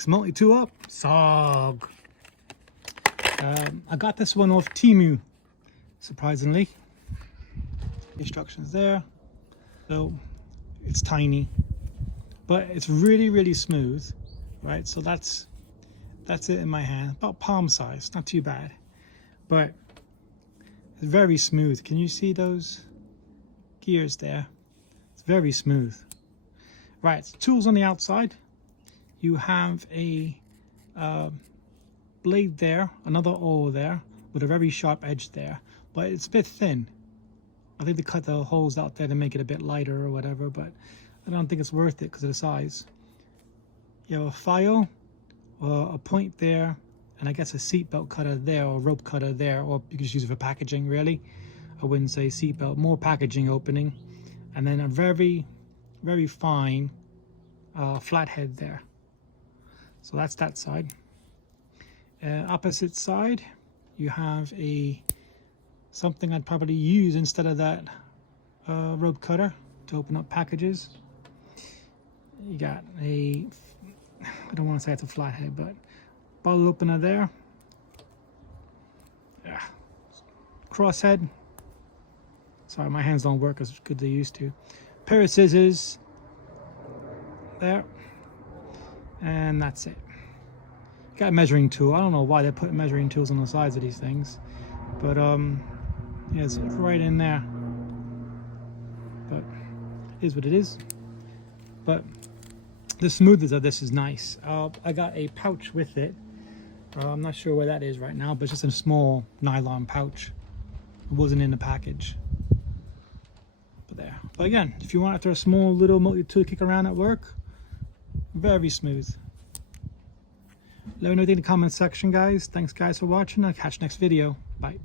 Next multi-tool up, SOG. I got this one off Temu, surprisingly. Instructions there. So it's tiny, but it's really smooth, right? So that's it in my hand, about palm size, not too bad, but it's very smooth. Can you see those gears there? It's very smooth. Right, tools on the outside. You have a blade there, another awl there with a very sharp edge there, but it's a bit thin. I think they cut the holes out there to make it a bit lighter or whatever, but I don't think it's worth it because of the size. You have a file, a point there, and I guess a seatbelt cutter there, or a rope cutter there, or you could just use it for packaging, really. I wouldn't say seatbelt, more packaging opening, and then a very fine flathead there. So that's that side. Opposite side, you have something I'd probably use instead of that rope cutter to open up packages. You got I don't want to say it's a flathead, but bottle opener there. Yeah. Crosshead. Sorry, my hands don't work as good as they used to. Pair of scissors there, and that's it. Got a measuring tool. I don't know why they put measuring tools on the sides of these things, but yeah, it's right in there. But it is what it is. But the smoothness of this is nice. I got a pouch with it. I'm not sure where that is right now, but it's just a small nylon pouch. It wasn't in the package. But there. But again, if you want after a small little multi-tool kick around at work, very smooth. Let me know in the comment section, guys. Thanks, guys, for watching. I'll catch you next video. Bye.